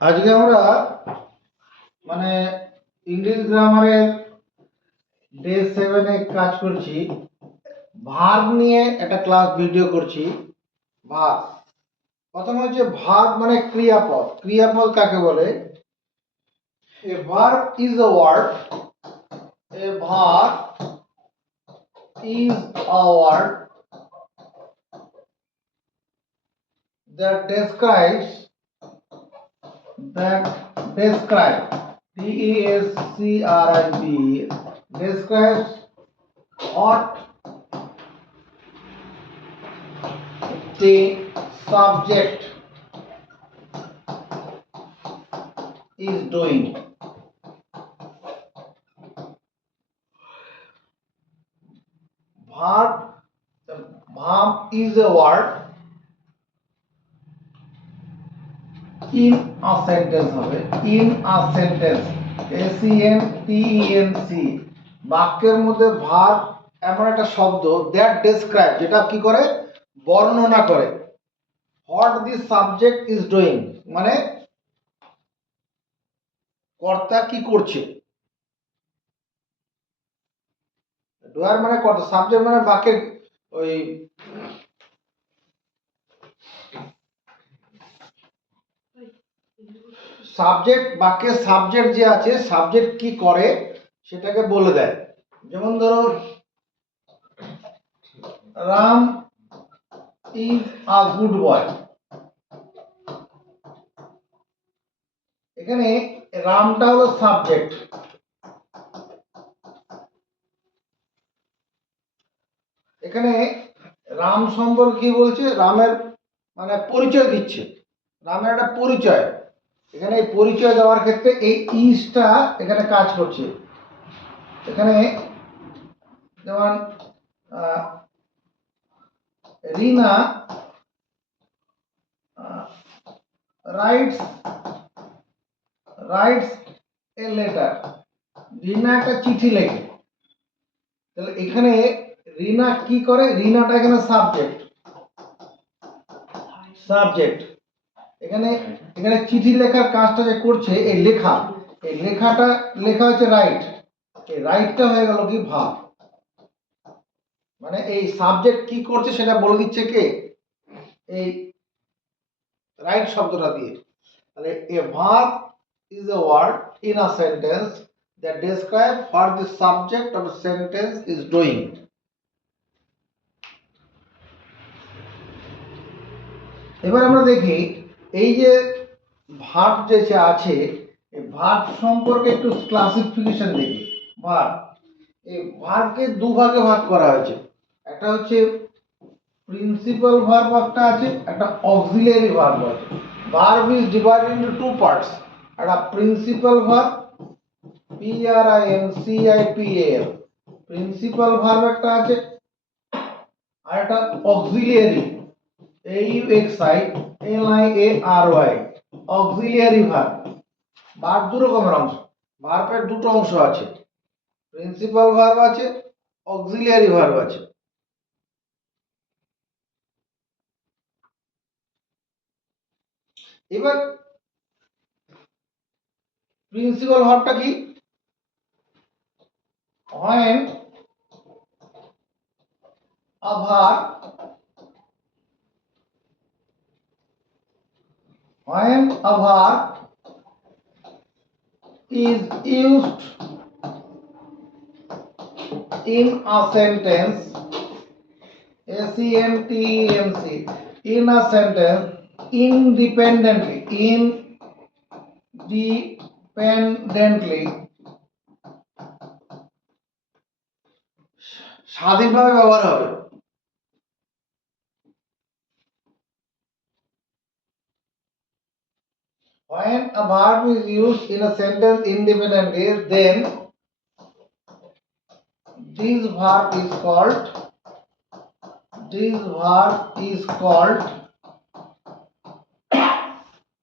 আজকে আমরা মানে ইংলিশ গ্রামারের ডে 7 এ কাজ করছি। ভার্ব নিয়ে একটা ক্লাস ভিডিও করছি। ভার্ব প্রথমে হচ্ছে ভার্ব মানে ক্রিয়াপদ। ক্রিয়াপদ কাকে বলে? A verb is a word, a verb is a word that describes describes what the subject is doing. Verb is a word in a sentence হবে, in a sentence, sentence। বাক্যের মধ্যে ভার্ব এমন একটা শব্দ দ্যাট ডেসক্রাইব, যেটা কি করে? বর্ণনা করে। What the subject is doing, মানে কর্তা কি করছে। ডুয়ার মানে কর্তা, সাবজেক্ট মানে বাক্যের ওই সাবজেক্ট, বাক্যের সাবজেক্ট যে আছে, সাবজেক্ট কি করে সেটাকে বলে দেয়। যেমন ধরো, Ram is a good boy. এখানে রামটা হলো সাবজেক্ট। এখানে রাম সম্পর্কে কি বলছে? রামের মানে পরিচয় দিচ্ছে, রামের একটা পরিচয়। এখানে এই পরিচয় দেওয়ার ক্ষেত্রে এই ইজটা এখানে কাজ করছে। এখানে যেমন রিনা রাইটস এ লেটার। রিনা একটা চিঠি লেখে। তাহলে এখানে রিনা কি করে? রিনাটা এখানে সাবজেক্ট। এখানে এখানে চিঠি লেখার কাজটা যে করছে, এই লেখাটা লেখা হচ্ছে রাইট। এই রাইটটা হয়ে গেল কি? ভার্ব। মানে এই সাবজেক্ট কি করছে সেটা বলে দিচ্ছে কে? এই রাইট শব্দটা দিয়ে। তাহলে এ verb is a word in a sentence that describes what the subject of the sentence is doing. এবার আমরা দেখি এই যে ভার্ব যে আছে, এই ভার্ব সম্পর্কে একটু ক্লাসিফিকেশন দেখি। ভার্ব, এই ভার্বকে দুভাগে ভাগ করা হয়েছে। একটা হচ্ছে প্রিন্সিপাল ভার্ব, একটা আছে একটা অক্সিলিয়ারি ভার্ব আছে। Verb is divided into two parts. একটা principal verb, PRINCIPAL, principal verb একটা আছে, আর একটা auxiliary, AUXILIARY, auxiliary verb. Verb দু রকমের অংশ, ভার্বের দুটো অংশ আছে, প্রিন্সিপাল ভার্ব আছে, অক্সিলিয়ারি ভার্ব আছে। এবার প্রিন্সিপাল ভার্বটা কি? when a verb is used in a sentence, SENTENCE, in a sentence independently, স্বাধীনভাবে ব্যবহার হবে। When a verb is used in a sentence independently, then this verb is called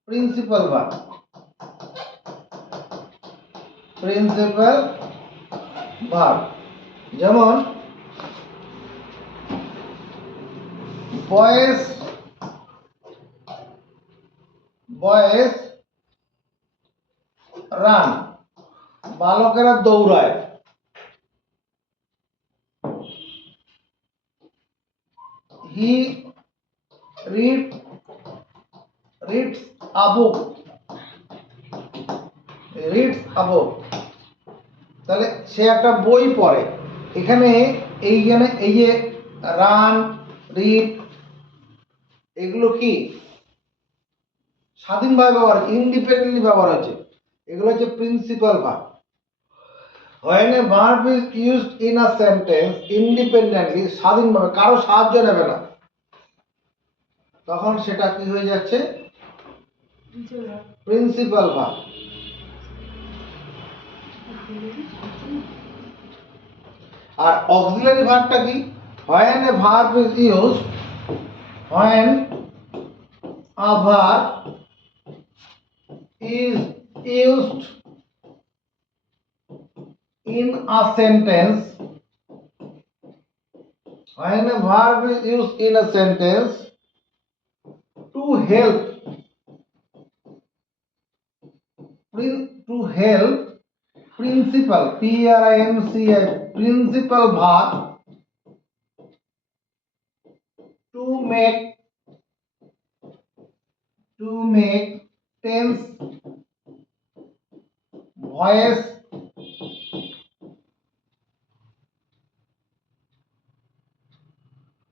principal verb. যেমন boys run, বালকেরা দৌড়ায়। He reads আ বুক, তাহলে সে একটা বই পড়ে। এখানে এই যে রান, রিড, এগুলো কি স্বাধীনভাবে ব্যবহার, ইন্ডিপেন্ডেন্টলি ব্যবহার হচ্ছে। এগুলো হচ্ছে principal verb. when a verb is used in a sentence independently, স্বাধীনভাবে, কারো সাহায্য নেবে না, তখন সেটা কি হয়ে যাচ্ছে? Principal verb. আর অক্সিলারি ভার্বটা কি? when a verb is used, when a verb is used in a sentence, when a verb is used in a sentence to help principal, principal verb, to make tense, voice,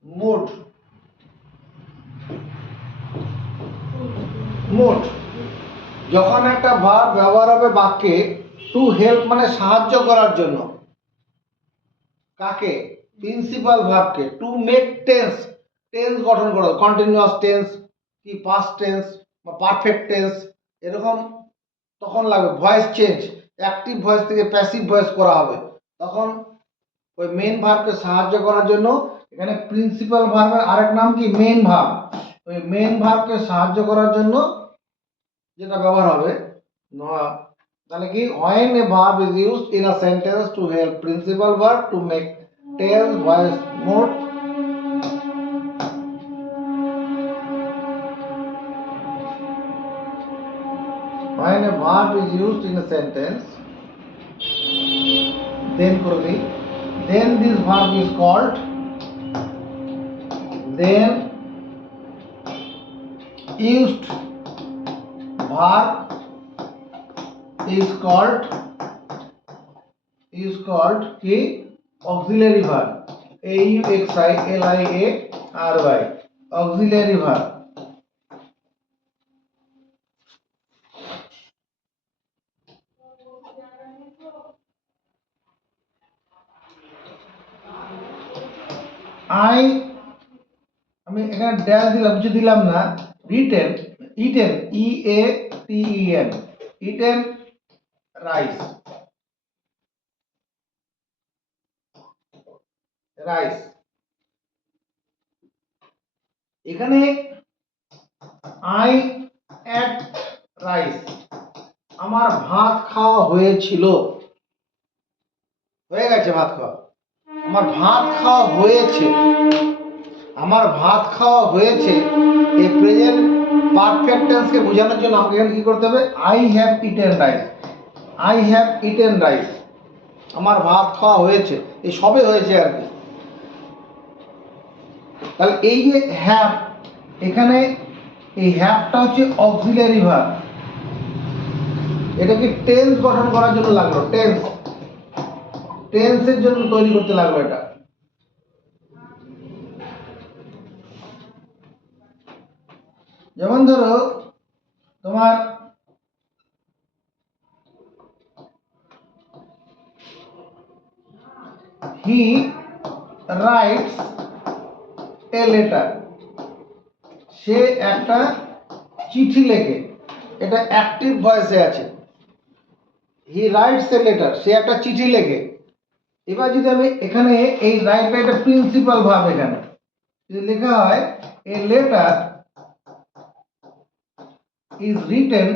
mood, যখন একটা ভার্ব ব্যবহার হবে বাক্যে to help মানে সাহায্য করার জন্য, কাকে? প্রিন্সিপাল ভার্বকে। টু মেক টেন্স, টেন্স গঠন করা, কন্টিনিউয়াস টেন্স কি পাস্ট টেন্স বা পারফেক্ট টেন্স, এরকম তখন লাগবে। ভয়েস চেঞ্জ, অ্যাক্টিভ ভয়েস থেকে প্যাসিভ ভয়েস করা হবে, তখন ওই মেন ভার্বকে সাহায্য করার জন্য এখানে প্রিন্সিপাল ভার্বের আরেক নাম কি? Main verb. ওই মেন ভার্বকে সাহায্য করার জন্য যেটা ব্যবহার হবে, তাহলে কি? when a verb is used in a sentence to help principal verb to make tense, voice, mood, when a verb is used in a sentence, then this verb is called, then used verb is called কি? auxiliary verb, auxiliary, auxiliary verb। আমি এখানে ড্যাশ দিলাম, কিছু দিলাম না। Eaten, eaten rice, এখানে I ate rice, আমার ভাত খাওয়া হয়েছিল, হয়ে গেছে ভাত খাওয়া, আমার ভাত খাওয়া হয়েছে, আমার ভাত খাওয়া হয়েছে। এই প্রেজেন্ট পারফেক্ট টেন্সকে বোঝানোর জন্য আমাকে এখানে কি করতে হবে? I have eaten rice, I have eaten rice, আমার ভাত খাওয়া হয়েছে, এই সবে হয়েছে আর কি। তাহলে এই যে হ্যাভ, এখানে এই হ্যাভটা হচ্ছে অক্সিলারি ভার্ব, এটাকে টেন্স গঠন করার জন্য লাগলো, টেন্সের জন্য তৈরি করতে লাগলো এটা। যেমন ধরো তোমার হি রাইটস এ লেটার, সে একটা চিঠি লেখে, এটা অ্যাক্টিভ ভয়েসে আছে। হি রাইটস এ লেটার, সে একটা চিঠি লেখে। এবার যদি আমি এখানে এই রাইটটা একটা প্রিন্সিপাল ভার্ব, এখানে যদি লেখা হয় a letter is written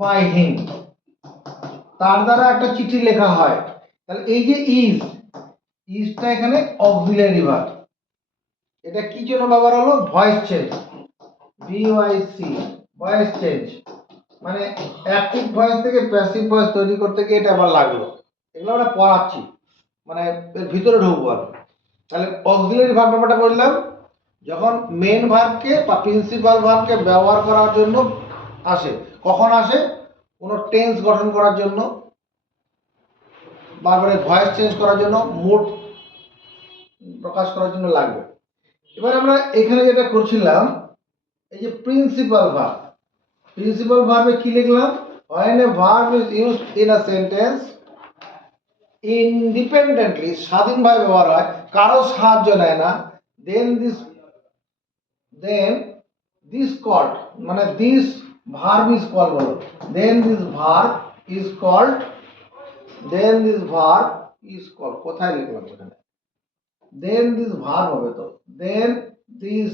by him, তার দ্বারা একটা চিঠি লেখা হয়। তাহলে এই যে ইজটা এখানে অক্সিলারি ভার্ব, এটা কি জন্য ব্যবহার হলো? Voice change, V O I C, voice change. মানে অ্যাক্টিভ ভয়েস থেকে প্যাসিভ ভয়েস তৈরি করতে গিয়ে এটা আবার লাগলো। এগুলো আমরা পড়াচ্ছি, মানে এর ভিতরে ঢুকবো আর। তাহলে অক্সিলারি ভার্ব ব্যাপারটা বললাম, যখন মেন ভার্বকে বা প্রিন্সিপাল ভার্বকে ব্যবহার করার জন্য আসে। কখন আসে? কোনো টেন্স গঠন করার জন্য, বারবার ভয়েস চেঞ্জ করার জন্য, মুড প্রকাশ করার জন্য লাগবে। এবার আমরা এখানে যেটা করছিলাম, এই যে প্রিন্সিপাল ভার্ব, প্রিন্সিপাল ভার্বে কি লিখলাম? when a verb is used in a sentence independently, স্বাধীনভাবে ব্যবহার হয়, কারো সাহায্য নেয় না, then this called, মানে this verb is called, বলো, then this verb is called, কোথায় লিখলাম এখানে? then this verb হবে তো, then this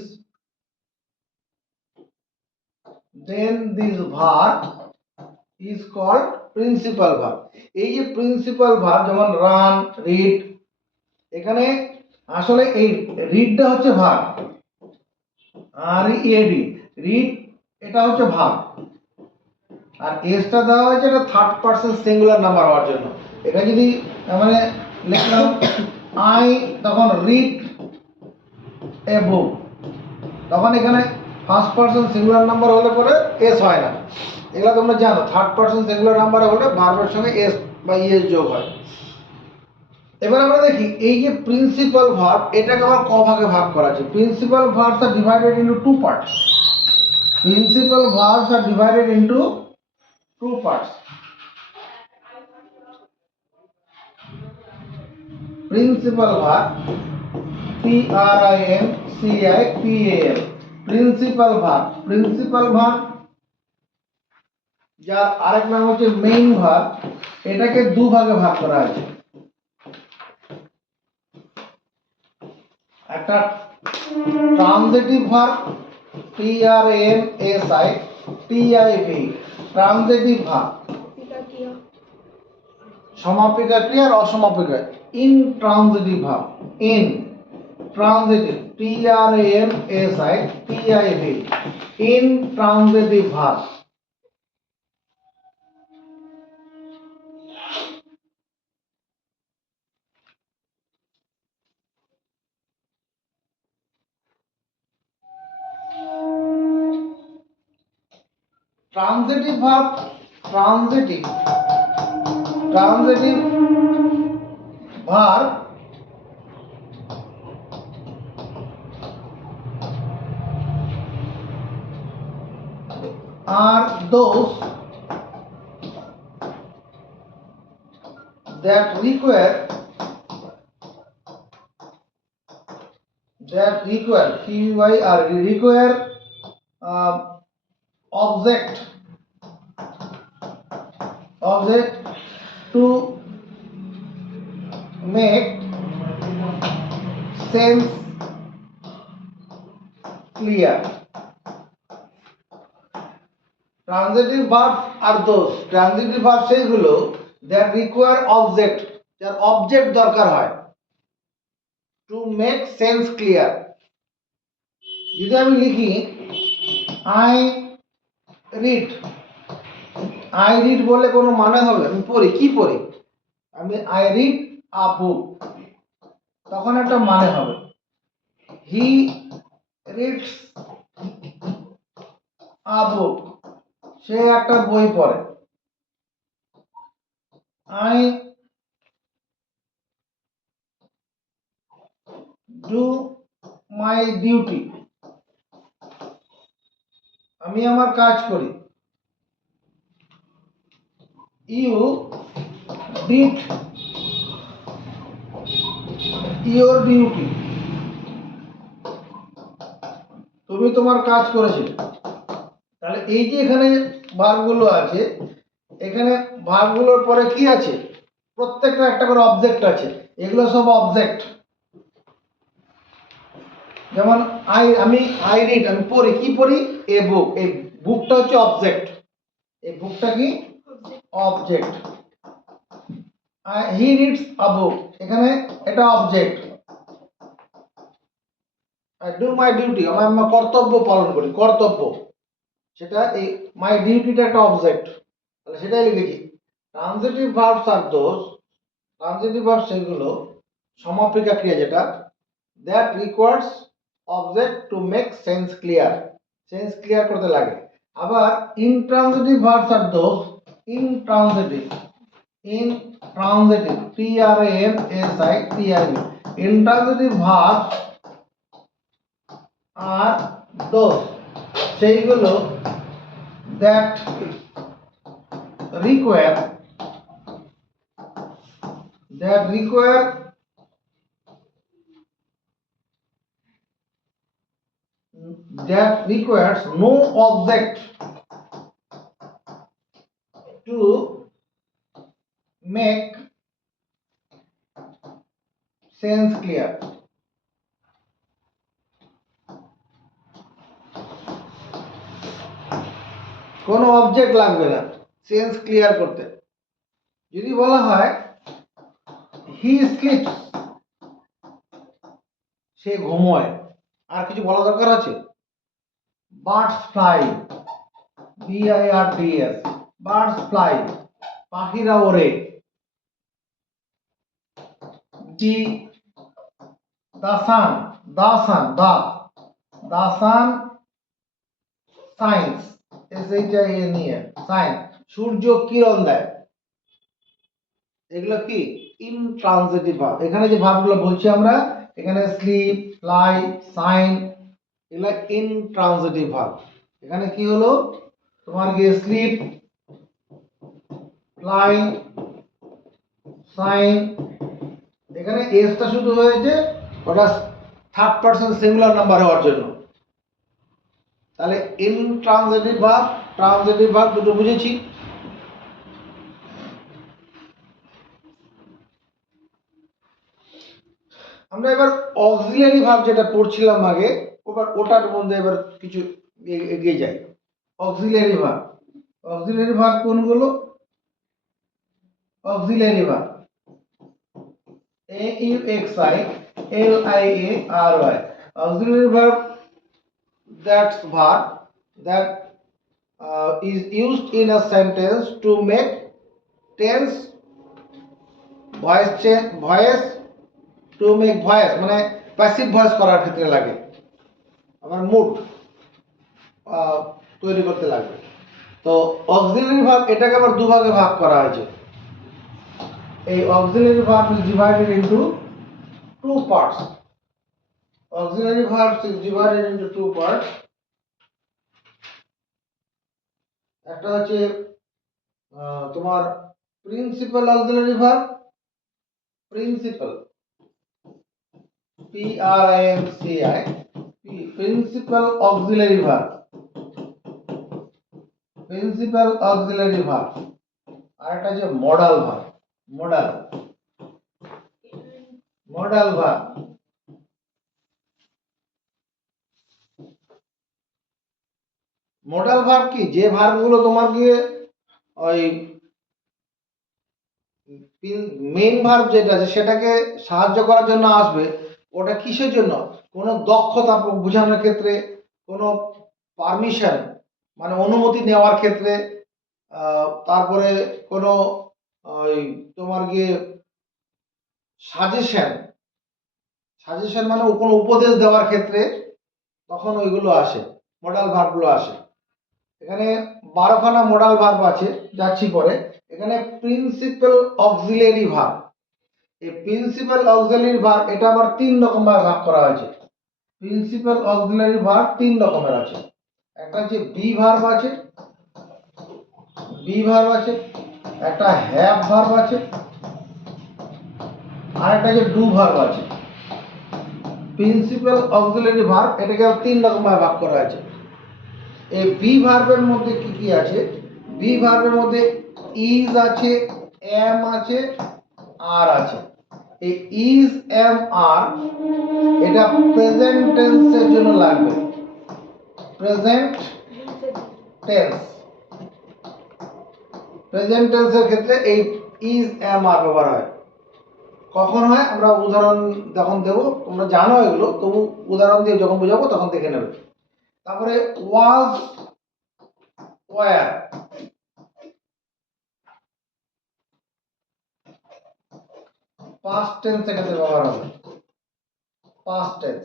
verb is called principal verb. এই যে প্রিন্সিপাল ভার্ব, যেমন রান, রিড, এখানে আসলে এই রিডটা হচ্ছে ভার্ব, আর ইএডি, রিড এটা হচ্ছে ভার্ব, আর এসটা দেওয়া হয়েছে এটা থার্ড পারসন সিঙ্গুলার নাম্বার হওয়ার জন্য। এটা যদি মানে লিখলাম আই, তখন রিড এ বুক, তখন এখানে ফার্স্ট পারসন সিঙ্গুলার নাম্বার হলে পরে এস হয় না। এগুলো তোমরা জানো, থার্ড পারসন সিঙ্গুলার নাম্বার হলে ভার্বের সঙ্গে এস বা ইএস যোগ হয়। এবার আমরা দেখি এই যে প্রিন্সিপাল ভার্ব, এটাকে আবার ক ভাগে ভাগ করা আছে। Principal verbs are divided into two parts. Principal verbs are divided into two parts. Principal verb, PRINCIPAL, principal verb. Principal verb যার আরেক নাম হচ্ছে মেইন ভার্ব, এটাকে দু ভাগে ভাগ করা আছে। একটা transitive verb, TRANSITIV, transitive verb, সমাপিকা ক্রিয়া আর অসমাপিকা। Intransitive verb, intransitive, TRANSITIV, intransitive verb. Transitive verb, transitive verb are those that require object to make sense clear. Transitive verb are those, transitive verb সেইগুলো দ্যাট রিকোয়ার অবজেক্ট, যার object দরকার হয়, two make sense clear. যদি আমি লিখি I read, I read বলে কোনো মানে হবে? আমি পড়ি, কি পড়ি? আমি আই রিড আ বুক, তখন একটা মানে হবে। হি রিডস আ বুক, সে একটা বই পড়ে। আই ডু মাই ডিউটি, আমি আমার কাজ করি। ইউ ডিড ইয়োর ডিউটি, তুমি তোমার কাজ করেছিলে। তাহলে এই যে এখানে ভার্বগুলো আছে, এখানে ভার্বগুলোর পরে কি আছে? প্রত্যেকটা একটা করে অবজেক্ট আছে, এগুলো সব অবজেক্ট। যেমন আমি রিড, আমি পড়ি, কি পড়ি? এ বুক, এই বুকটা হচ্ছে অবজেক্ট, এই বুকটা কি? অবজেক্ট। হি রিডস আ বুক, এখানে এটা object. I do my duty, আমি আমার কর্তব্য পালন করি, কর্তব্য। সেটা এই মাই ডিউটিটা একটা অবজেক্ট, তাহলে সেটাই লিখেছি। Transitive verbs are those, transitive verb সেগুলো সমাপিকা ক্রিয়া যেটা that requires object to make sense clear, sense clear করতে লাগে। আবার intransitive verbs are those, intransitive, intransitive TRANSITIV, intransitive verbs are those সেইগুলো that require that require that requires no object to make sense clear. কোনো অবজেক্ট লাগবে না sense clear করতে। যদি বলা হয় হি স্লিপস, সে ঘুমোয়, আর কিছু বলা দরকার আছে? Birds fly, BIRDS, birds fly, পাখিরা ওড়ে। দি the sun, the sun, the sun shines, SHINE, shine, সূর্য কিরণ দেয়। এগুলো কি ইনট্রানজিটিভ ভার্ব। এখানে যে ভার্বগুলো বলছি আমরা, এখানে স্লিপ, ফ্লাই, সাইন, এগুলো ইনট্রানজিটিভ ভার্ব। এখানে কি হলো তোমার কি স্লিপ, ফ্লাই, সাইন, এখানে এসটা শুধু হয়েছে ওটা থার্ড পারসন সিঙ্গুলার নাম্বার হওয়ার জন্য। তাহলে ইনট্রানজিটিভ ভার্ব, ট্রানজিটিভ ভার্ব দুটো বুঝেছি। আমরা এবার অক্সিলারি ভার্ব যেটা পড়ছিলাম আগে, ওটার মধ্যে এবার কিছু এগিয়ে যাই। অক্সিলারি ভার্ব, অক্সিলারি ভার্ব কোনগুলো? Auxiliary verb AUXILIARY, auxiliary verb, that's verb that is used in a sentence to make tense, voice change, voice to make voice মানে প্যাসিভ ভয়েস করার ক্ষেত্রে লাগে, আমার মুড তৈরি করতে লাগবে। তো অক্সিলারি ভার্ব এটাকে আবার দুভাগে ভাগ করা হয়েছে। এই auxiliary verb is divided into two parts. Auxiliary verbs is divided into two parts. একটা হচ্ছে তোমার principal auxiliary verb, principal PRINCI, principal auxiliary verb, principal auxiliary verb. আর একটা হচ্ছে modal verb, modal, modal verb. Modal verb কি? যে ভার্বগুলো তোমার গিয়ে ওই মেইন ভার্ব যেটা আছে সেটাকে সাহায্য করার জন্য আসবে। ওটা কিসের জন্য? কোনো দক্ষতা বোঝানোর ক্ষেত্রে, কোনো পারমিশন মানে অনুমতি নেওয়ার ক্ষেত্রে, তারপরে কোনো ওই তোমার গিয়ে সাজেশন, সাজেশন মানে কোনো উপদেশ দেওয়ার ক্ষেত্রে তখন ওইগুলো আসে, মডাল ভার্বগুলো আসে। এখানে 12খানা মডাল ভার্ব আছে, যাচ্ছি পরে। এখানে প্রিন্সিপাল অক্সিলারি ভার্ব, এই প্রিন্সিপাল অক্সিলারি ভার্ব এটা আবার তিন রকম ভাবে ভাগ করা হয়েছে। প্রিন্সিপাল অক্সিলারি ভার্ব তিন রকমের আছে। একটা হচ্ছে বি ভার্ব আছে, বি ভার্ব আছে, একটা হ্যাভ ভার্ব আছে, আর একটা হচ্ছে ডু ভার্ব আছে। প্রিন্সিপাল অক্সিলারি ভার্ব এটাকে তিন রকম ভাবে ভাগ করা হয়েছে। এই বি ভার্বের মধ্যে কি কি আছে? বি ভার্বের মধ্যে ইজ আছে, এম আছে, আর আছে। এই ইজ, এম, আর এটা প্রেজেন্ট টেন্সের জন্য লাগবে। প্রেজেন্ট টেন্স, প্রেজেন্ট টেন্সের ক্ষেত্রে এই ইজ, এম, আর ব্যবহার হয়। কখন হয় আমরা উদাহরণ যখন দেব, তোমরা জানো এগুলো, তবু উদাহরণ দিয়ে যখন বোঝাবো তখন দেখে নেবে। তারপরে ওয়াজ, ওয়্যার, পাস্ট টেন্স এক্ষেত্রে ব্যবহার হবে। পাস্ট টেন্স,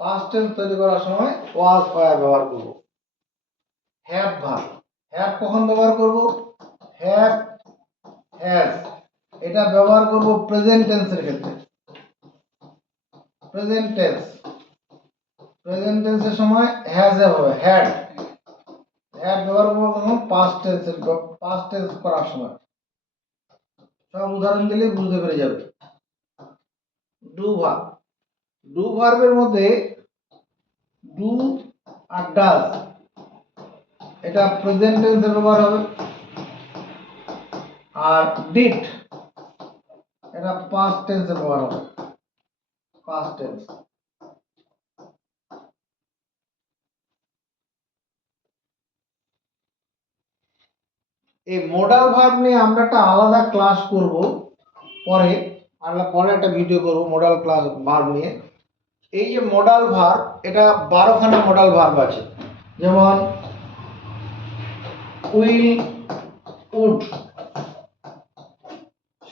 পাস্ট টেন্স তৈরি করার সময় ওয়াজ ওয়্যার ব্যবহার করব। হ্যাভ ভার্ব, হ্যাভ কখন ব্যবহার করব? হ্যাভ, হ্যাজ, এটা ব্যবহার করব প্রেজেন্ট টেন্সের ক্ষেত্রে। প্রেজেন্ট টেন্স, প্রেজেন্ট টেন্সের সময় হ্যাজ হবে, হ্যাড, হ্যাড ব্যবহার করব কখন? পাস্ট টেন্সের, পাস্ট টেন্স করার সময়। সব উদাহরণ দিলে বুঝতে পেরে যাবে। ডু ভার্ব, ডু ভার্বের মধ্যে ডু আর ডাজ, এটা প্রেজেন্ট টেন্সে ব্যবহার হবে। আর ডিড, এটা পাস্ট টেন্সে ব্যবহার হবে। Past tense. এই মডাল ভার্ব নিয়ে আমরা একটা আলাদা ক্লাস করব পরে, আমরা পরে একটা ভিডিও করব মডাল ক্লাস ভার্ব নিয়ে। এই যে মডাল ভার্ব, এটা 12খানা মডাল ভার্ব আছে। যেমন will, would,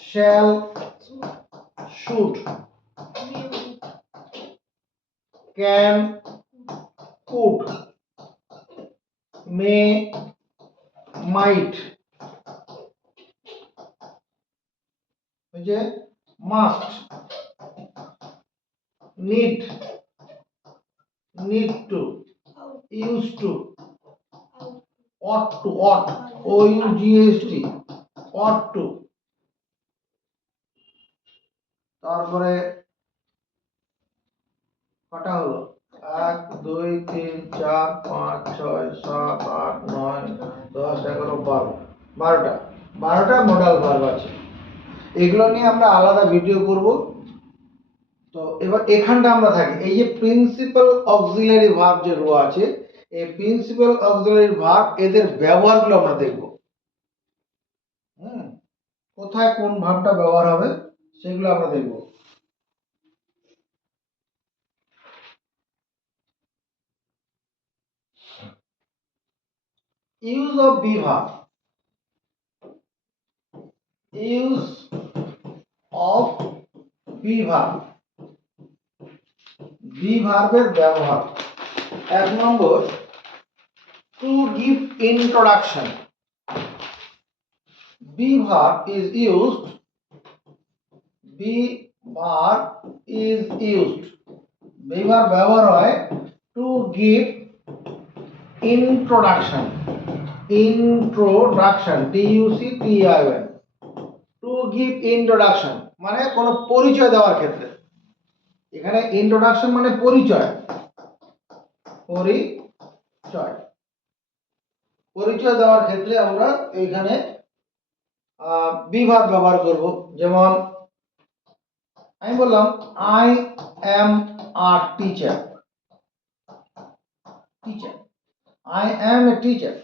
shall, should, can, could, may, might, যে must, need, need to, use to, ought to, ought, OUGHT, ought to। তারপরে কটা হলো? 1 2 3 4 5 6 7 8 9 10 11 12, 12টা মডাল ভার্ব আছে। এগুলো নিয়ে আমরা আলাদা ভিডিও করব। তো এবার এখানটা আমরা থাকি, এই যে প্রিন্সিপাল অক্সিলারি ভার্ব যে রো আছে, এই প্রিন্সিপাল অক্সিলারি ভার্ব এদের ব্যবহারগুলো আমরা দেখব। কোথায় কোন ভার্বটা ব্যবহার হবে সেগুলো আমরা দেখব। Use of be verb, use of be verb, be ভার্বের ব্যবহার। 1 নম্বর, to give introduction. Be verb is used, be verb is used, be verb ব্যবহার হয় to give introduction, introduction, TUCTION, to give introduction মানে কোনো পরিচয় দেওয়ার ক্ষেত্রে। এখানে ইন্ট্রোডাকশন মানে পরিচয়, পরিচয়, পরিচয় দেওয়ার ক্ষেত্রে আমরা এইখানে বি ভার্ব ব্যবহার করব। যেমন আমি বললাম I am a teacher, teacher, I am a teacher.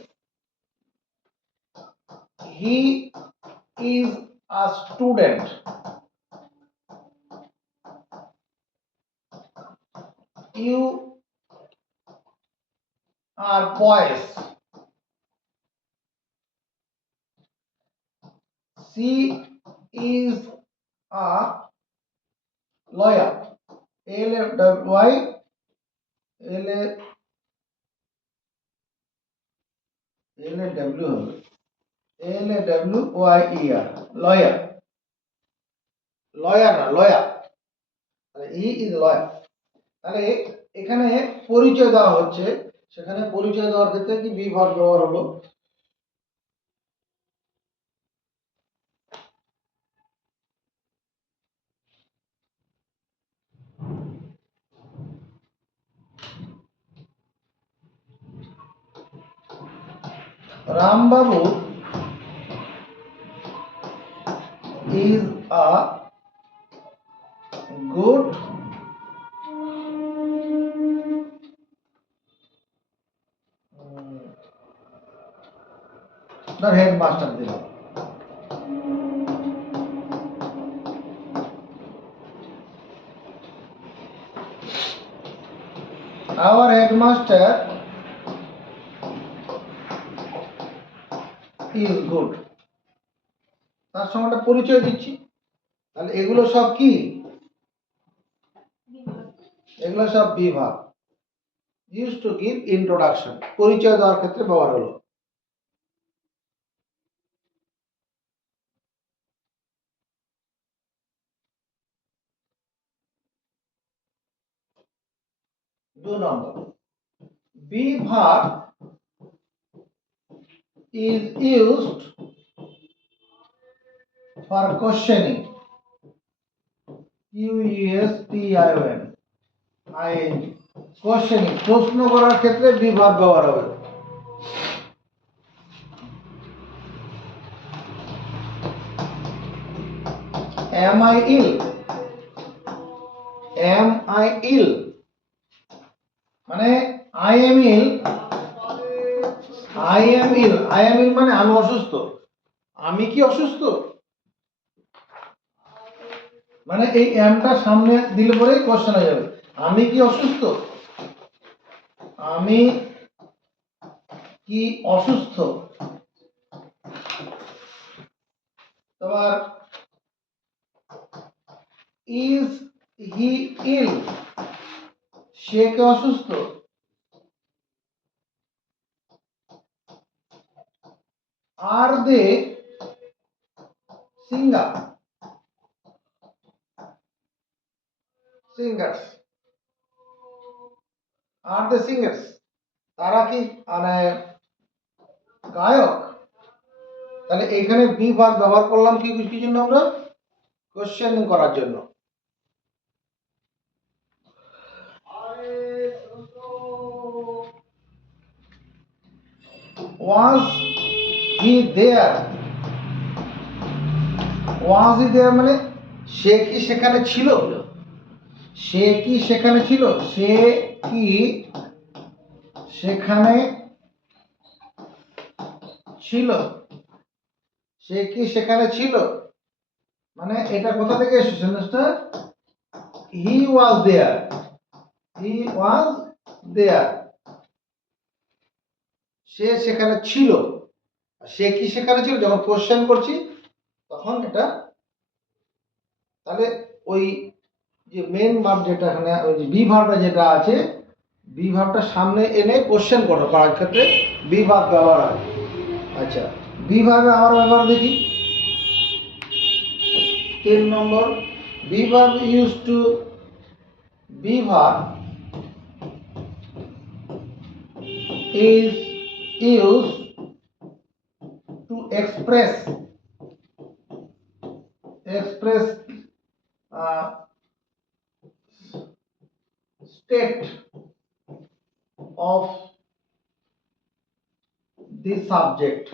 He is a student. You are boys. She is a lawyer. LAWY, LAWYER, lawyer, lawyer না lawyer, he is a lawyer। তাহলে এখানে পরিচয় দেওয়া হচ্ছে, সেখানে পরিচয় দেওয়ার ক্ষেত্রে কি বি ভার্ব ব্যবহার হলো। রামবাবু is a good the headmaster দিল। Our headmaster ইজ গুড, তার সঙ্গে একটা পরিচয় দিচ্ছি। তাহলে এগুলো সব কি? এগুলো সব বিভাগ। ইউজ টু গিভ ইন্ট্রোডাকশন, পরিচয় দেওয়ার ক্ষেত্রে ব্যবহার হলো। দু নম্বর, বিভাগ is used for questioning, QUESTION, questioning, প্রশ্ন করার ক্ষেত্রে বিভাগ ব্যবহার হবে। Am I ill? Am I ill? মানে I am ill, I am ill, I am ill মানে আমি অসুস্থ। আমি কি অসুস্থ? মানে এই এমটা সামনে দিলে পরেই কোশ্চেন হয়ে যাবে, আমি কি অসুস্থ? আমি কি অসুস্থ? তোমার ইজ হি ইল, সে কি অসুস্থ? আর দে সিঙ্গার, সিঙ্গার্স, আর দে সিঙ্গার্স, তারা কি মানে গায়ক? তাহলে এখানে বিভাগ ব্যবহার করলাম কি জন্য? আমরা কোশ্চেনিং করার জন্য। Was he there? Was he there মানে সে কি সেখানে ছিল? সে কি সেখানে ছিল? সে কি সেখানে ছিল? সে কি সেখানে ছিল মানে এটা কোথা থেকে এসেছে সেন্টেন্সটা? হি ওয়াজ দেয়ার, হি ওয়াজ দেয়ার, সে সেখানে ছিল। সে কি সেখানে ছিল যখন কোশ্চেন করছি তখন এটা, তাহলে ওই যে মেন ভার্ব যেটা এখানে ওই যে বি ভার্বটা যেটা আছে, বি ভার্বটা সামনে এনে কোশ্চেন করার ক্ষেত্রে বি ভার্ব ব্যবহার হয়। আচ্ছা, বি ভার্বে আমার ব্যবহার দেখি। 3 নম্বর, be verb use to, be verb is used to express state of the subject,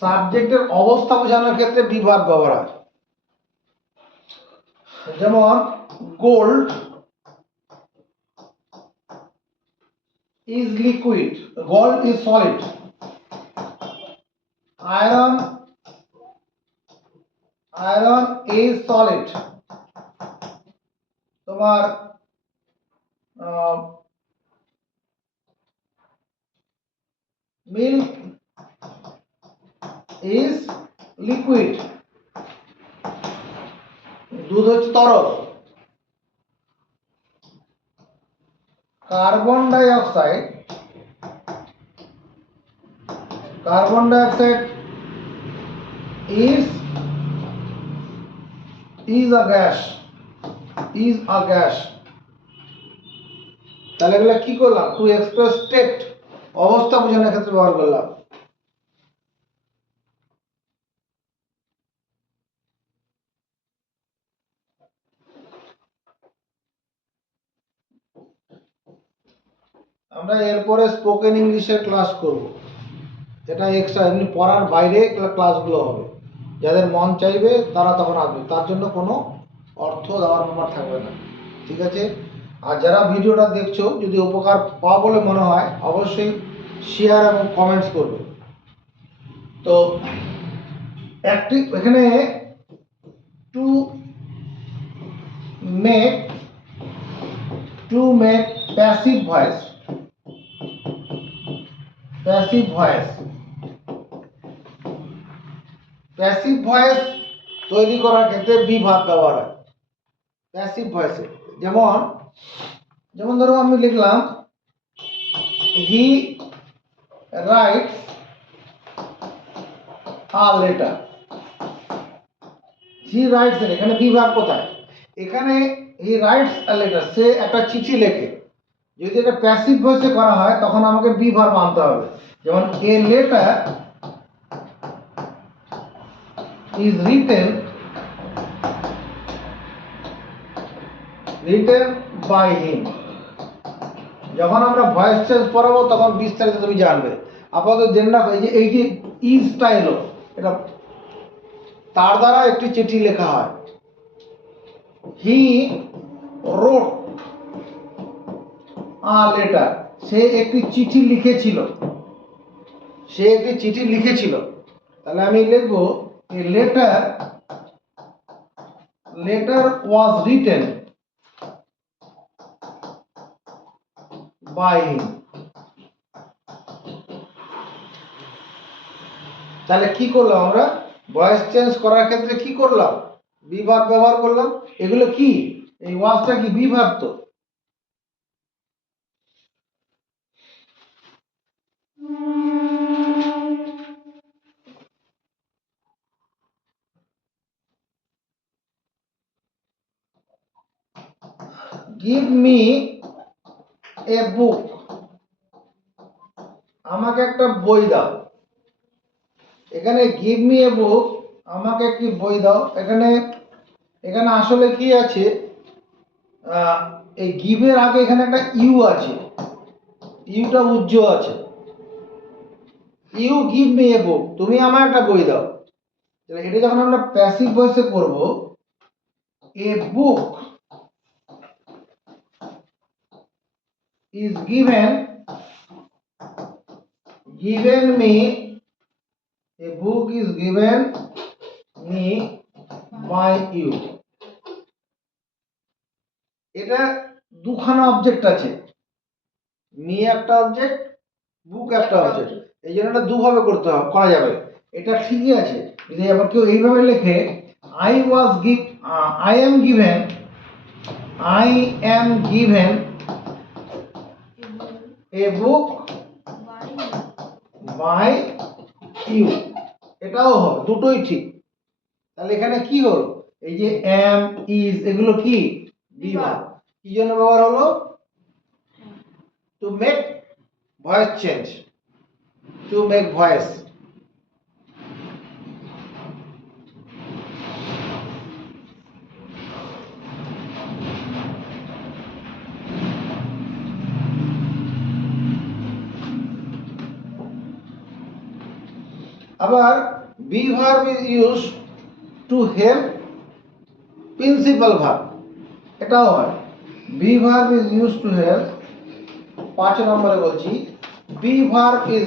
সাবজেক্টের অবস্থা বোঝানোর ক্ষেত্রে বি ভার্ব ব্যবহার হয়। যেমন gold is liquid, gold is solid, iron is solid, তোমার milk is liquid, দুধ হচ্ছে তরল। Carbon dioxide is a gas, তাহলে এগুলো কি করলাম? টু এক্সপ্রেস স্টেট, অবস্থা বোঝানোর ক্ষেত্রে ব্যবহার করলাম। আমরা এরপরে স্পোকেন ইংলিশের ক্লাস করব, এটা এক্সট্রা এমনি পড়ার বাইরে ক্লাসগুলো হবে। যাদের মন চাইবে তারা তখন আসবে, তার জন্য কোনো অর্থ দেওয়ার ব্যাপার থাকবে না, ঠিক আছে? আর যারা ভিডিওটা দেখছো যদি উপকার পাও বলে মনে হয় অবশ্যই শেয়ার এবং কমেন্টস করবে। তো একটি এখানে to make passive voice, passive voice. Passive voice তৈরি করার ক্ষেত্রে বি ভার্ব ব্যবহার হয় প্যাসিভ ভয়েসে। যেমন যেমন ধরো আমি লিখলাম he writes a letter. He writes, এখানে বি ভার্ব কোথায়? এখানে হি রাইটস আ লেটার, সে একটা চিঠি লেখে। যদি এটা প্যাসিভ ভয়েসে করা হয় তখন আমাকে বি ভার্ব আনতে হবে। যেমন a letter is written by him. যখন আমরা ভয়েস চেঞ্জ করাবো তখন বিস্তারিত তুমি জানবে। আপাতত জেনে রাখো এই যে ইজটা এলো, এটা তার দ্বারা একটি চিঠি লেখা হয়। হি রোট আ লেটার, সে একটি চিঠি লিখেছিল। সে একটি চিঠি লিখেছিল। তাহলে আমি লিখবো a letter was written by him. তাহলে কি করলাম আমরা? ভয়েস চেঞ্জ করার ক্ষেত্রে কি করলাম? বি ভার্ব ব্যবহার করলাম। এগুলো কি? এই ওয়াজটা কি বি ভার্ব? তো গিভ মি এ বুক, আমাকে একটা বই দাও। এখানে গিভ মি এ বুক, আমাকে একটি বই দাও। এখানে এখানে আসলে কি আছে? এই গিভের আগে এখানে একটা ইউ আছে, ইউটা উজ্জ্ব আছে। ইউ গিভ মি এ বুক, তুমি আমায় একটা বই দাও। এটা যখন আমরা প্যাসিভ ভয়েসে করব, এ বুক is given me, a book is given me by you। এটা দুখানা অবজেক্ট আছে, মি একটা অবজেক্ট, বুক একটা অবজেক্ট। এই জন্য এটা দুভাবে করা যাবে। এটা ঠিকই আছে। যদি আবার কেউ এইভাবে লেখে I am given a book by you, এটাও হবে, দুটোই ঠিক। তাহলে এখানে কি হলো? এই যে এম ইজ এগুলো কি বি ভার্ব। কি জন্য ব্যবহার হলো? To make voice change, to make voice. আবার be verb is use to help principal verb, এটাও হয়। Be verb is use to help, 5 নম্বরে বলছি, be verb is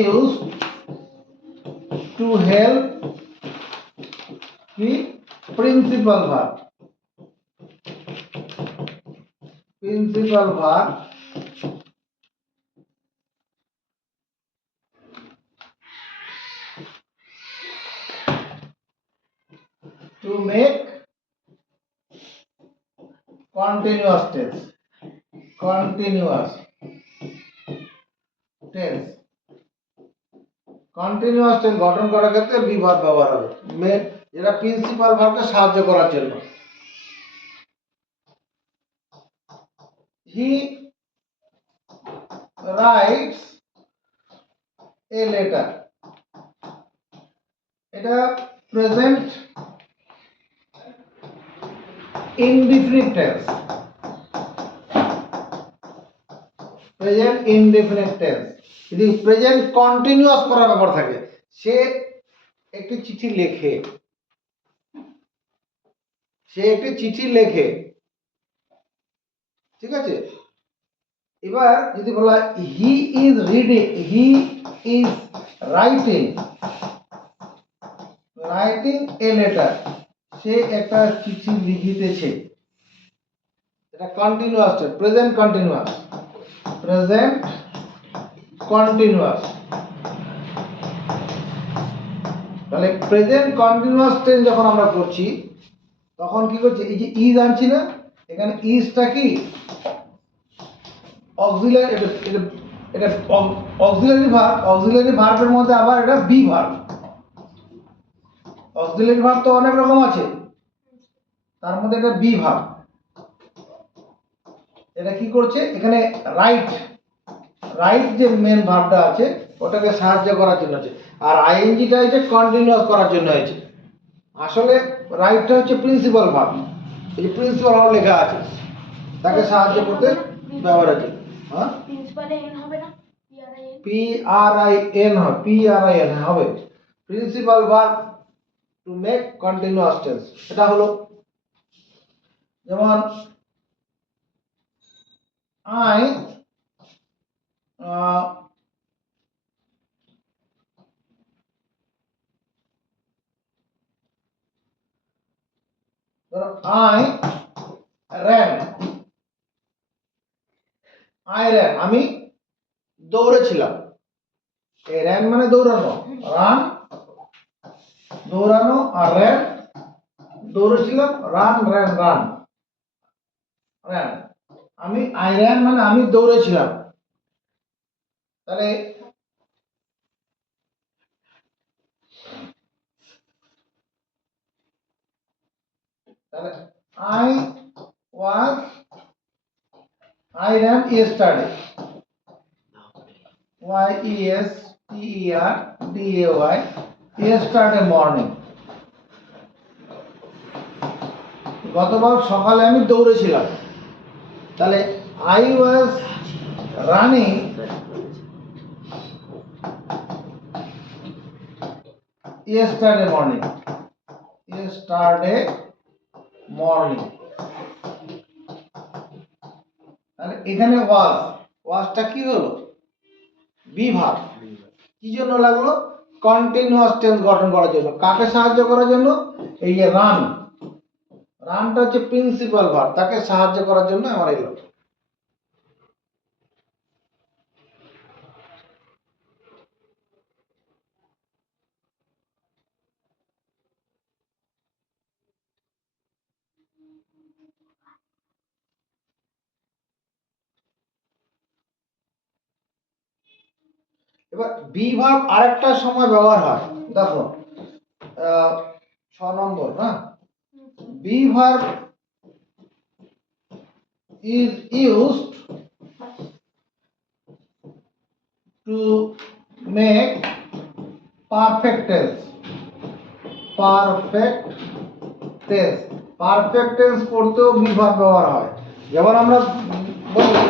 use to help কি principal verb. To make continuous tense, continuous গঠন করার ক্ষেত্রে B verb ব্যবহার হবে, যেটা প্রিন্সিপাল ভার্বকে সাহায্য করার জন্য। হি রাইটস এ লেটার, এটা present indefinite tense. Present indefinite tense যদি প্রেজেন্ট কন্টিনিউয়াস করার ব্যাপার থাকে, সে একটি চিঠি লেখে, ঠিক আছে। এবার যদি বলা he is writing a letter, সে একটা চিঠি লিখিতেছে। এটা continuous, present continuous. Present continuous. তাহলে প্রেজেন্ট কন্টিনিউয়াস টেন্স যখন আমরা করছি তখন কি করছি, এই যে ইজ আনছি না, এখানে ইজটা কি অক্সিলারি, এটা অক্সিলারি ভার্ব, অক্সিলারি ভার্বের মধ্যে আবার এটা বি ভার্ব। অক্সিলারি ভার্ব তো অনেক রকম আছে, তার মধ্যে এটা বি ভার্ব। এটা কি করছে এখানে, রাইট, রাইট যে মেন ভার্বটা আছে ওটাকে সাহায্য করার জন্য আছে, আর আইএনজিটা হচ্ছে কন্টিনিউয়াস করার জন্য হয়েছে। আসলে রাইটটা হচ্ছে প্রিন্সিপাল ভার্ব, এই যে প্রিন্সিপাল ভার্ব লেখা আছে তাকে সাহায্য করতে ব্যবহার আছে। হ্যাঁ, প্রিন্সিপালে এন হবে না, পি আর আই এন হয়, পি আর আই এন হবে principal verb to make continuous tense. এটা হলো যেমন I I ran, I ran আমি দৌড়েছিলাম। এই র্যান মানে দৌড়ানো, রান দৌড়ানো, আর র্যান দৌড়েছিলাম, রান র্যান রান র্যান। আমি আই র্যান মানে আমি দৌড়েছিলাম। তাহলে তাহলে I was, I ran yesterday, Y E S T E R D A Y, yesterday morning, গতকাল সকালে আমি দৌড়েছিলাম। তাহলে I was running yesterday morning, yesterday morning. তাহলে এখানে ওয়াজ, ওয়াজটা কি হলো, বি ভার্ব। কি জন্য লাগলো, কন্টিনিউয়াস টেন্স গঠন করার জন্য। কাকে সাহায্য করার জন্য, এই যে রান, রানটা হচ্ছে প্রিন্সিপাল ভার্ব, তাকে সাহায্য করার জন্য আমার এলো। এবার বি ভার্ব আরেকটা সময় ব্যবহার হয়, দেখো 6 নম্বর না, B verb is used to make perfect tense, perfect tense, perfect tense করতেও বি ভার্ব ব্যবহার হয়। যেমন আমরা বলি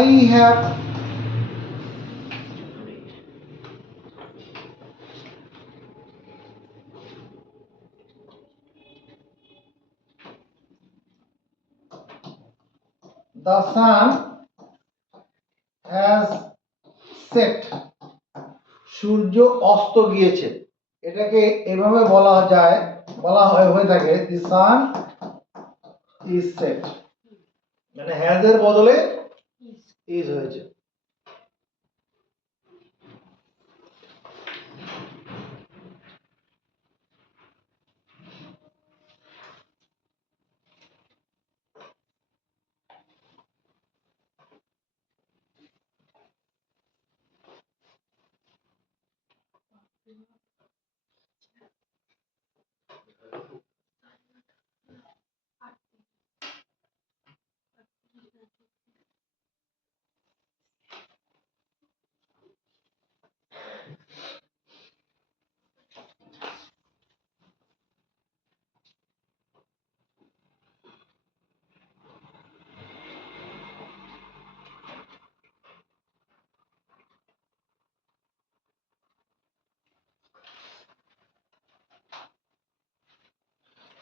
I have the sun has set, সূর্য অস্ত গিয়েছে। এটাকে এভাবে বলা যায়, বলা হয় হয়ে থাকে the sun is set, মানে has এর বদলে is হয়েছে।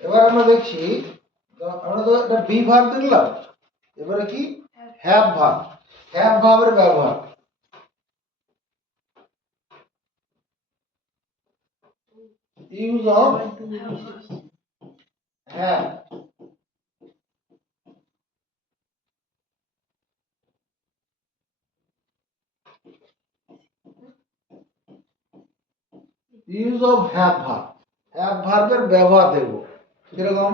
এবার আমরা দেখছি, আমরা তো একটা বি ভার্ব দেখলাম, এবারে কি হ্যাভ ভার্ব, হ্যাভ ভার্বের ব্যবহার। Use of have, use of have verb, have ভার্বের ব্যবহার দেখব কিরকম।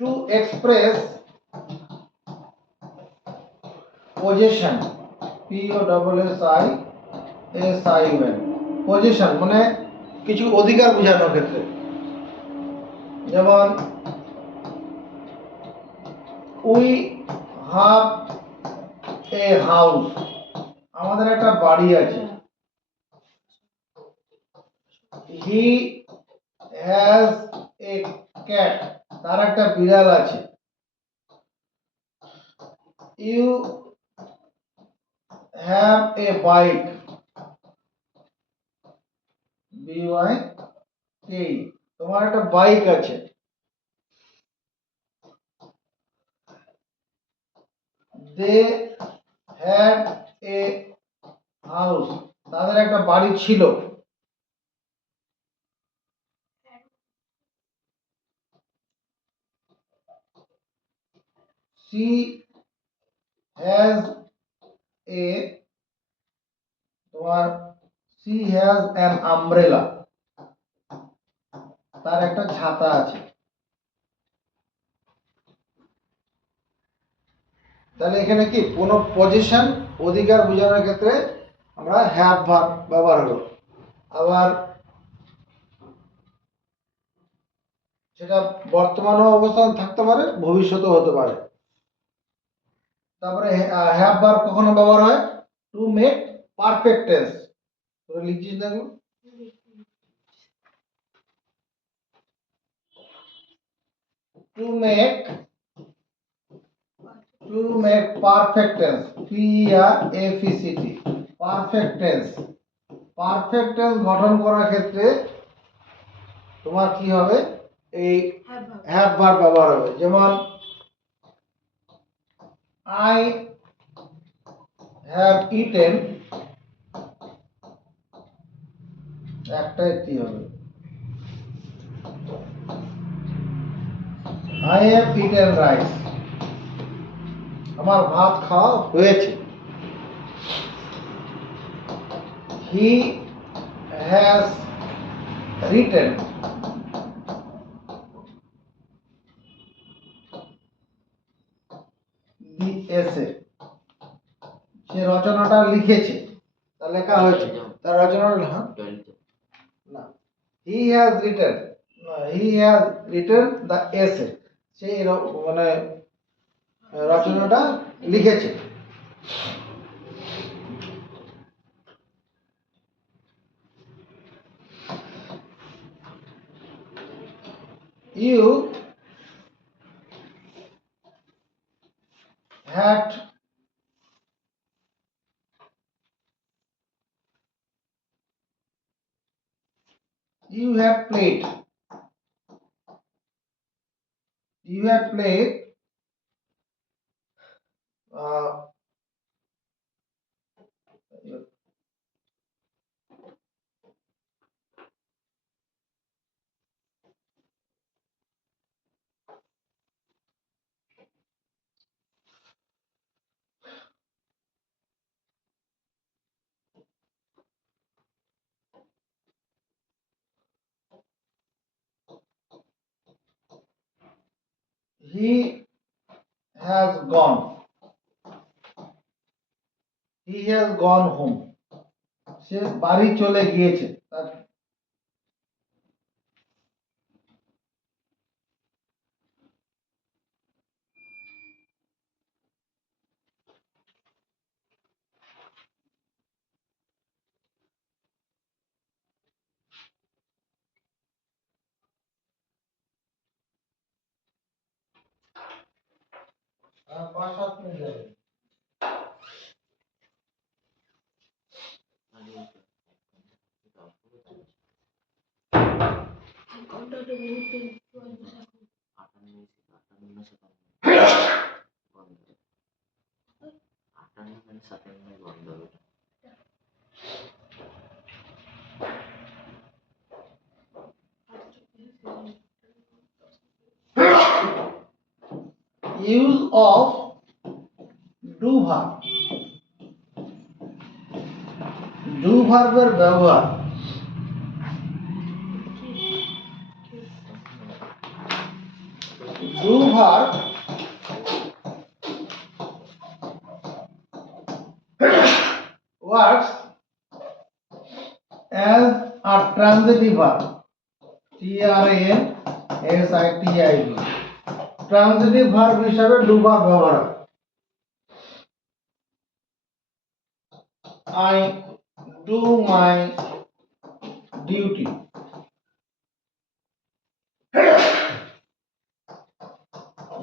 To express possession, POSSION, possession মানে কিছু অধিকার বোঝানোর ক্ষেত্রে, যেমন উই হ্যাভ এ হাউস, আমাদের একটা বাড়ি আছে। হি হ্যাজ এ ক্যাট, তার একটা বিড়াল আছে। You have a bike, BYK, তোমার একটা বাইক আছে। দে হ্যাড এ হাউস, তাদের একটা বাড়ি ছিল। সি হ্যাজ এ, তোমার সি হ্যাজ অ্যান আমব্রেলা, তার একটা ছাতা আছে। তাহলে এখানে কি কোনো পজিশন অধিকার বোঝানোর ক্ষেত্রে আমরা হ্যাভ ভার্ব ব্যবহার হলো। আবার সেটা বর্তমান অবস্থান থাকতে পারে, ভবিষ্যতেও হতে পারে। তারপরে হ্যাভ ভার্ব কখনো ব্যবহার হয় টু মেক পারফেক্ট টেন্স, তোরা লিখছিস না এগুলো? To make perfect tense, PERFECT, perfect tense. Perfect tense গঠন করার ক্ষেত্রে তোমার কি হবে, এই হ্যাভ ভার্ব ব্যবহার হবে। যেমন আই হ্যাভ ইটেন, একটাই কি হবে, আই হ্যাভ ইটেন রাইস, আমার ভাত খাওয়া হয়েছে। হি হ্যাজ রিটেন, দি এসে, সে রচনাটা লিখেছে, তা লেখা হয়েছে, তার রচনাটা না। He has written the essay, সে মানে রচনাটা লিখেছে। You had you have played uh, he has gone home, সে বাড়ি চলে গিয়েছে। পাঁচ সাত মিনিট যাবে। Use of do verb, ভার্বের ব্যবহার do verb works as a transitive verb. transitive transitive verb হিসাবে ডু ভার্ব ব্যবহার হয়। I do my duty.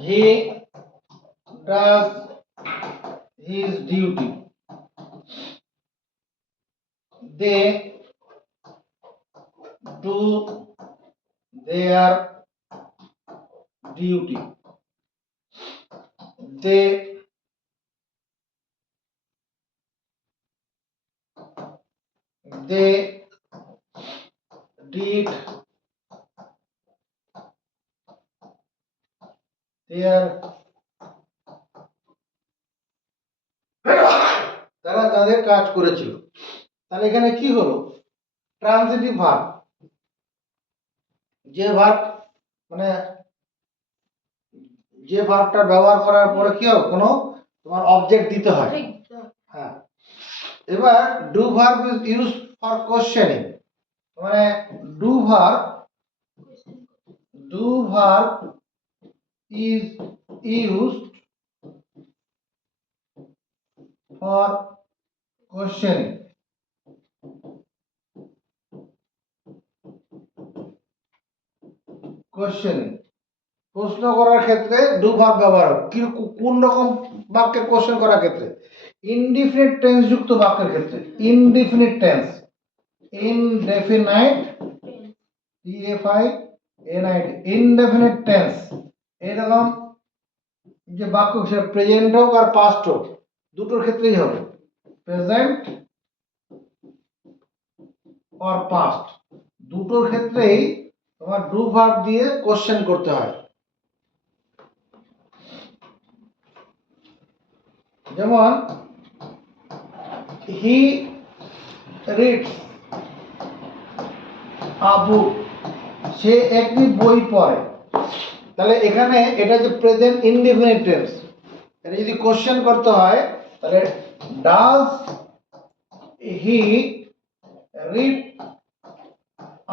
He does his duty. They do their duty. They did their তারা তাদের কাজ করেছিল। তাহলে এখানে কি হলো? ট্রান্সিটিভ ভার্ব, যে ভার্ব মানে যে ভার্বটা ব্যবহার করার পরে কি হবে, কোনো তোমার অবজেক্ট দিতে হয়। হ্যাঁ, এবার do verb is use for questioning, মানে do verb is used for questioning. Questioning প্রশ্ন করার ক্ষেত্রে ডু ভার্ব ব্যবহার হয়। কোন রকম বাক্যে কোশ্চেন করার ক্ষেত্রে? ইনডিফিনিট টেন্স যুক্ত বাক্যের ক্ষেত্রে। Indefinite tense, indefinite TFINIT, indefinite tense, এরকম যে বাক্য সে প্রেজেন্ট হোক আর পাস্ট হোক, দুটোর ক্ষেত্রেই হবে। প্রেজেন্ট অর পাস্ট দুটোর ক্ষেত্রেই তোমার ডু ভার্ব দিয়ে কোশ্চেন করতে হয়। যেমন হি রিডস আ বুক, সে একটি বই পড়ে। তাহলে এখানে এটা যে প্রেজেন্ট ইনডিফিনিট টেন্স, এটা যদি কোশ্চেন করতে হয় তাহলে ডাজ হি রিড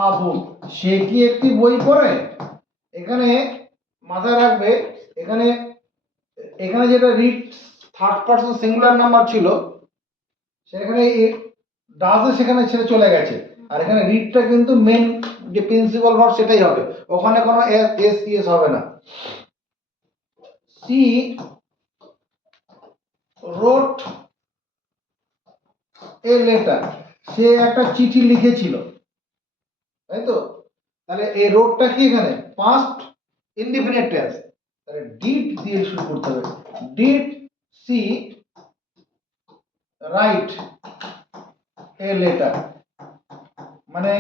আ বুক, সে কি একটি বই পড়ে। এখানে মাথায় রাখবে, এখানে এখানে যেটা read third person singular number ছিল, সেখানে ডাজ সেখানে ছেড়ে চলে গেছে, আর এখানে রিডটা কিন্তু মেন যে প্রিন্সিপাল ভার্ব সেটাই হবে, ওখানে কোনো এস ইএস হবে না। সি রোট এ লেটার, সে একটা চিঠি লিখেছিল, তাই তো। তাহলে এই রোডটা কি এখানে পাস্ট ইনডিফিনিট টেন্স, তাহলে ডিড দিয়ে শুরু করতে হবে। Did she write a letter, মানে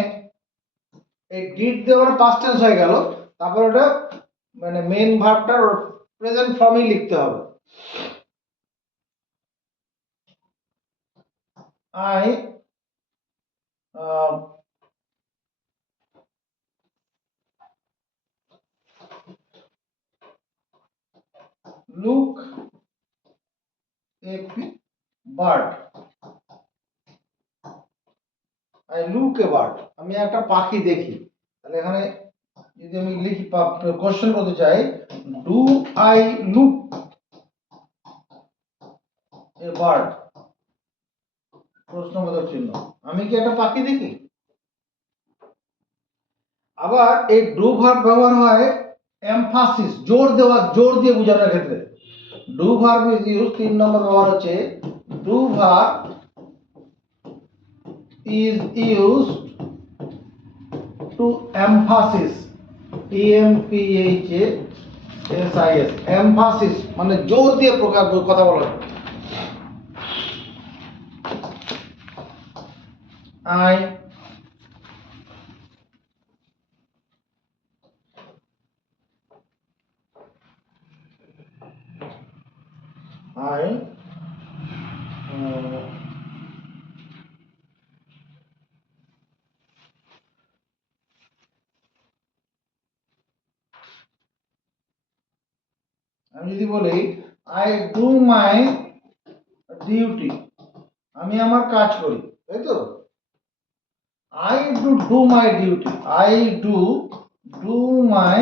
এই ডিড দেওয়ার পাস্ট টেন্স হয়ে গেল, তারপর ওটা মানে মেন ভার্বটার প্রেজেন্ট ফর্মেই লিখতে হবে। I look a bird, I look a bird, আমি একটা পাখি দেখি। তাহলে এখানে যদি আমি লিখি কোশ্চেন করতে চাই, do I look a bird, প্রশ্নবোধক চিহ্ন, আমি কি একটা পাখি দেখি। আবার এই ডু ভার্ব ব্যবহার হয় এমফাসিস, জোর দেওয়া, জোর দিয়ে বোঝানোর ক্ষেত্রে। ডু ভার্ব ইজ ইউজ, 3 নম্বর ব্যবহার হচ্ছে do verb is use two emphasis, EMPHASIS, emphasis মানে জোর দিয়ে প্রকাশ কথা বলা। আই I আমি যদি বলি আই ডু মাই ডিউটি, আমি আমার কাজ করি, তাই তো? I do my duty, I do my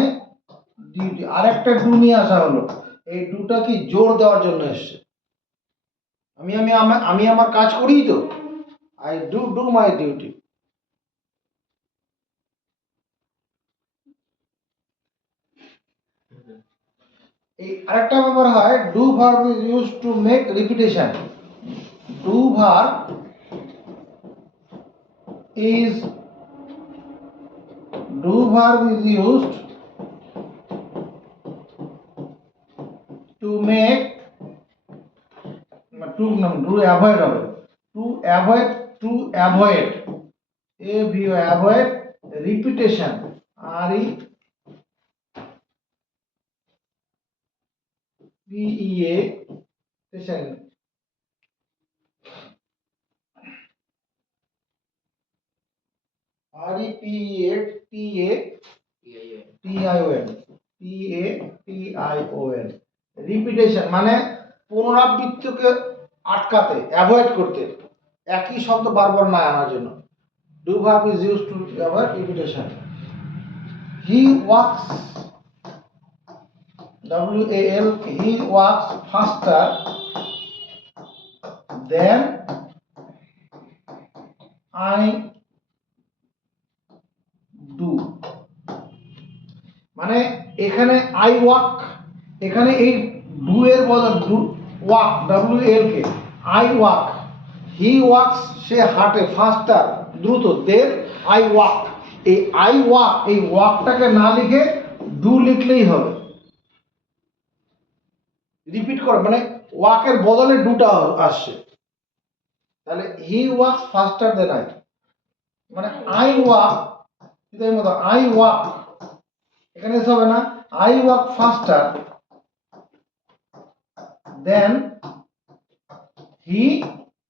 duty, আরেকটা ডু নিয়ে আসা হলো। এই ডুটা কি জোর দেওয়ার জন্য এসছে। আমি আমার কাজ করি তো, আই ডু মাই ডিউটি। এই আরেকটা ব্যাপার হয়, do verb is use to make repetition. Do verb is used to make to avoid avoid repetition, repetition. repetition repetition মানে পুনরাবৃত্তিকে আটকাতে, অ্যাভয়েড করতে, একই শব্দ বারবার না আনার জন্য। Do verb is used to avoid repetition. He walks, WAL, he walks faster than I do. মানে এখানে আই ওয়াক, এখানে এই ডু এর বদল ডু ওয়াক, WAL কে আই ওয়াক, হি ওয়াক্স সে হাঁটে, ফাস্টার দ্রুত, দেন আই ওয়াক। এই আই ওয়াক, এই ওয়াকটাকে না লিখে ডু লিখলেই হবে। রিপিট করে মানে ওয়াকের বদলে ডুটা আসছে, তাহলে হি ওয়াক্স ফাস্টার দেন আই, মানে আই ওয়াক, এর মতো আই ওয়াক, এখানে এসে হবে না, আই ওয়াক ফাস্টার দেন হি,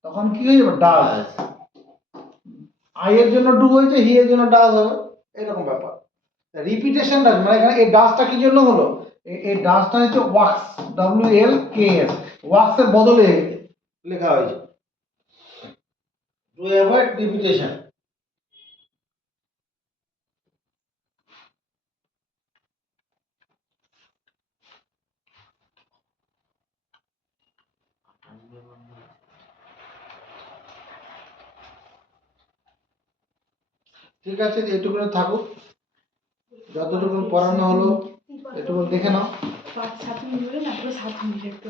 তখন কি হয়ে যাবে, ডাজ। আই এর জন্য ডু হয়েছে, হি এর জন্য ডাজ হবে, এরকম ব্যাপার। রিপিটেশন ডাজ মানে এখানে এই ডাজটা কি জন্য হলো, এই ডাজটা হচ্ছে ওয়াক্স, WALKS, ওয়াক্স এর বদলে লেখা হয়েছে টু অ্যাভয়েড রিপিটেশন। ঠিক আছে, এইটুকু থাকুক, যতটুকু পড়ানো হলো এটুকু দেখে নাও। 5-7 মিনিট না, পুরো 7 মিনিট একটু।